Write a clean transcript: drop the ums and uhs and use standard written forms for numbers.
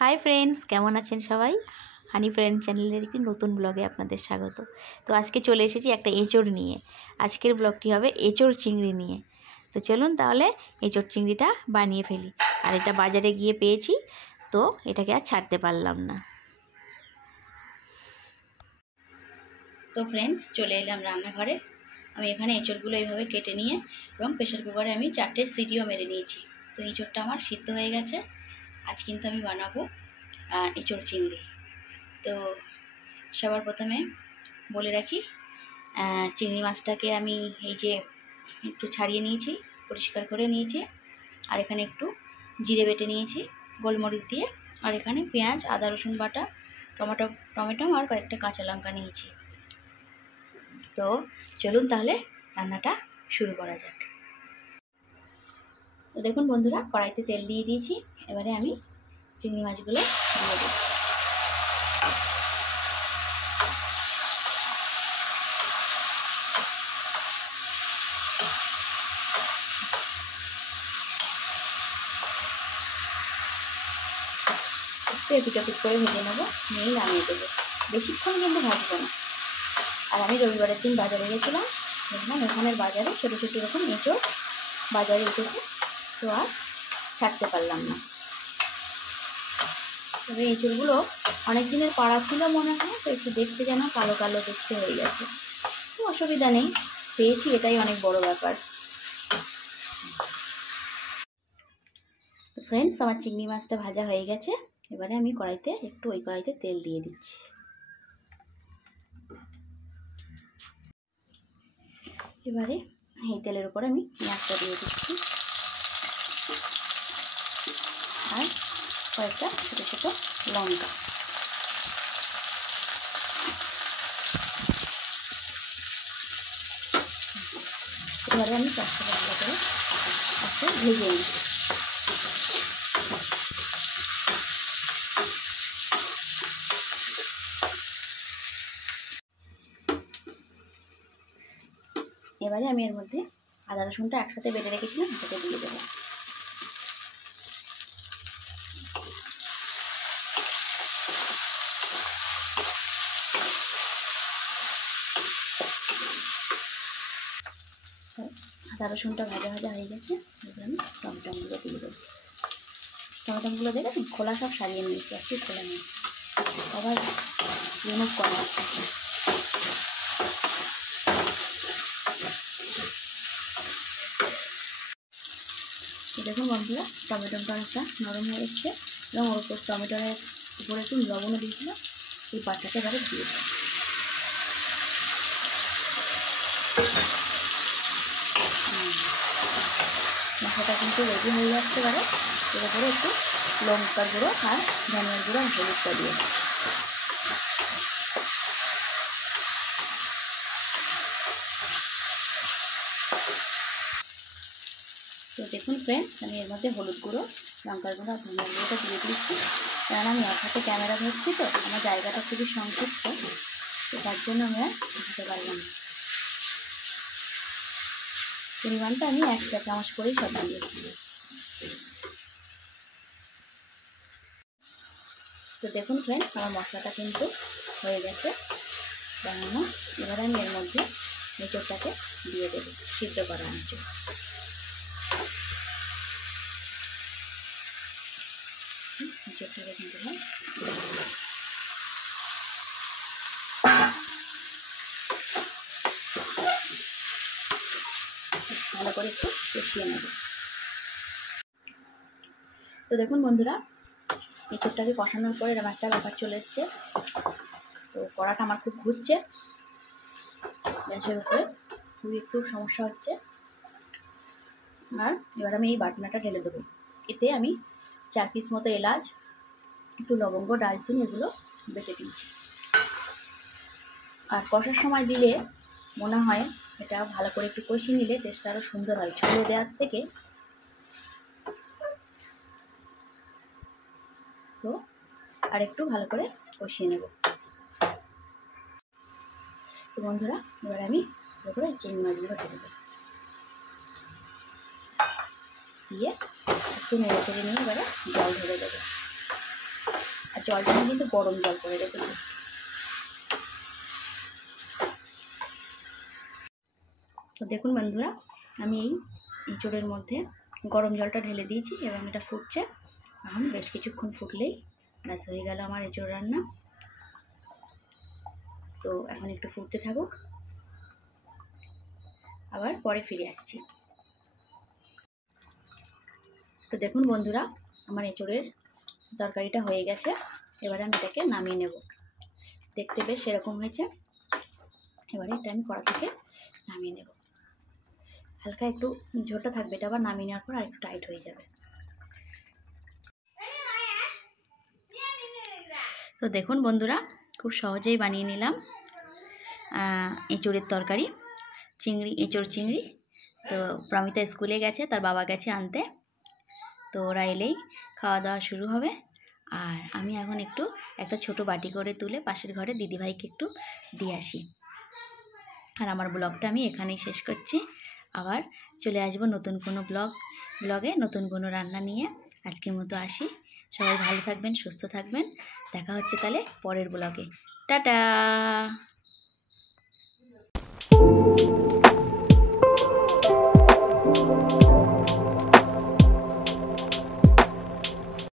Hi friends, কেমন আছেন সবাই? হানি ফ্রেন্ড চ্যানেলের একটি নতুন ব্লগে আপনাদের স্বাগত। তো আজকে চলে এসেছি একটা এঁচড় নিয়ে। আজকের ব্লগটি হবে এঁচড় চিংড়ি নিয়ে। তো চলুন তাহলে এঁচড় চিংড়িটা বানিয়ে ফেলি। আর এটা বাজারে গিয়ে পেয়েছি, তো এটাকে আর ছাড়তে পারলাম না। তো ফ্রেন্ডস, চলে এলাম রান্নাঘরে। আমি এখানে এঁচড়গুলো এইভাবে কেটে নিয়ে এবং প্রেশার কুকারে আমি 4টে সিটিও মেরে নিয়েছি। তো এঁচড়টা আমার সিদ্ধ হয়ে গেছে। আজ কিন্তু আমি বানাবো এঁচড় চিংড়ি। তো সবার প্রথমে বলে রাখি, চিংড়ি মাছটাকে আমি এই যে একটু ছাড়িয়ে নিয়েছি, পরিষ্কার করে নিয়েছি। আর এখানে একটু জিরে বেটে নিয়েছি গোলমরিচ দিয়ে। আর এখানে পেঁয়াজ, আদা রসুন বাটা, টমেটো আর কয়েকটা কাঁচা লঙ্কা নিয়েছি। তো চলুন তাহলে রান্নাটা শুরু করা যাক। তো দেখুন বন্ধুরা, কড়াইতে তেল দিয়ে দিয়েছি। এবারে আমি চিংড়ি মাছগুলো দিয়ে দেব। একটু এপিট করে ভেজে নেবো, নিয়ে নামিয়ে দেবো। বেশিক্ষণ কিন্তু ভাজবো না। আর আমি রবিবারের দিন বাজারে গেছিলাম, দেখলাম ওখানের বাজারে ছোটো ছোটো এরকম এঁচড় বাজারে উঠেছে। তো আর ছাড়তে পারলাম না। তবে এঁচড়গুলো অনেক দিনের পাড়া ছিল মনে হয়, তো একটু দেখতে যেন কালো কালো দেখতে হয়ে গেছে। তো অসুবিধা নেই, পেয়েছি, এটাই অনেক বড় ব্যাপার। তো ফ্রেন্ডস, আমার চিংড়ি মাছটা ভাজা হয়ে গেছে। এবারে আমি ওই কড়াইতে তেল দিয়ে দিচ্ছি। এবারে এই তেলের উপর আমি পেঁয়াজটা দিয়ে দিচ্ছি আর কয়েকটা ছোটো ছোটো লঙ্কা। এবারে আমি পেঁয়াজটা ভালো করে একটু ভেজে নিই। এবারে আমি এর মধ্যে আদা রসুনটা একসাথে বেটে রেখেছিলাম, সেটা দিয়ে দেবো। আদা রসুনটা ভাজা হয়ে গেছে। এবার আমি টমেটোগুলো দিয়ে দেবো। টমেটোগুলো দেখে খোলা সব সারিয়ে নিয়েছি, একটু খোলা নিই, আবার রিমুভ করা আছে। দেখুন বন্ধুরা, টমেটোটা অনেকটা নরম হয়ে এসছে এবং ওর উপর টমেটোর উপরে একটু লবণও দিয়েছিল। এই পাতাটা এবারে দিয়ে দেবো। মশলাটা কিন্তু রেডি হয়ে যাচ্ছে। এবারে এর উপরে একটু লঙ্কার গুঁড়ো আর ধনিয়ার গুঁড়ো আর হলুদটা দিয়ে। তো দেখুন ফ্রেন্ডস, আমি এর মধ্যে হলুদ গুঁড়ো, লঙ্কার গুঁড়ো আর ধনিয়ার গুঁড়োটা দিয়ে দিচ্ছি। কারণ আমি এক হাতে ক্যামেরা ধরছি, তো আমার জায়গাটা খুবই সংক্ষিপ্ত, তো তার জন্য আমি আর দিতে পারলাম না। পরিমাণটা আমি 1 চা চামচ করেই সব দিয়েছি। তো দেখুন ফ্রেন্ডস, আমার মশলাটা কিন্তু হয়ে গেছে বানানো। এবার আমি এর মধ্যে এঁচড়টাকে দিয়ে দেবো, সিদ্ধ করা এঁচড়। এঁচড়টাকে কিন্তু ভালো করে একটু কষিয়ে নেব। তো দেখুন বন্ধুরা, এঁচড়টাকে কষানোর পরে এরকম একটা ব্যাপার চলে এসছে। তো কড়াটা আমার খুব ঘুরছে, গ্যাসের উপরে খুবই একটু সমস্যা হচ্ছে। আর এবার আমি এই বাটনাটা ঢেলে দেবো। এতে আমি 4 পিস মতো এলাচ, একটু লবঙ্গ, ডালচিনি এগুলো বেটে দিয়েছি। আর কষার সময় দিলে মনে হয় এটা ভালো করে একটু কষিয়ে নিলে টেস্টটা আরও সুন্দর হয় ছড়িয়ে দেওয়ার থেকে। তো আর একটু ভালো করে কষিয়ে নেব। তো বন্ধুরা, এবার আমি এরপরে চিংড়ি মাছগুলো ঢেলে দেবো, দিয়ে একটু নেড়ে চেড়ে নিয়ে এবারে জল ঢেলে দেবো। জলটা আমি কিন্তু গরম জল করে রেখেছি। তো দেখুন বন্ধুরা, আমি এই এঁচোড়ের মধ্যে গরম জলটা ঢেলে দিয়েছি এবং এটা ফুটছে। এখন বেশ কিছুক্ষণ ফুটলেই ব্যাস হয়ে গেল আমার এঁচোড় রান্না। তো এখন একটু ফুটতে থাকুক, আবার পরে ফিরে আসছি। তো দেখুন বন্ধুরা, আমার এঁচোড়ের তরকারিটা হয়ে গেছে। এবারে আমি এটাকে নামিয়ে নেব। দেখতে বেশ সেরকম হয়েছে। এবারে এটা আমি কড়া থেকে নামিয়ে নেব। হালকা একটু ঝোলটা থাকবে, এটা আবার নামিয়ে নেওয়ার পর আর একটু টাইট হয়ে যাবে। তো দেখুন বন্ধুরা, খুব সহজেই বানিয়ে নিলাম এঁচোড়ের তরকারি, এঁচোড় চিংড়ি। তো প্রমিতা স্কুলে গেছে, তার বাবা গেছে আনতে। তো ওরা এলেই খাওয়া দাওয়া শুরু হবে। আর আমি এখন একটু একটা ছোট বাটি করে তুলে পাশের ঘরে দিদিভাইকে একটু দিয়ে আসি। আর আমার ব্লগটা আমি এখানেই শেষ করছি। আবার চলে আসবো নতুন কোনো ব্লগে নতুন কোনো রান্না নিয়ে। আজকের মতো আসি। সবাই ভালো থাকবেন, সুস্থ থাকবেন। দেখা হচ্ছে তাহলে পরের ব্লগে। টাটা।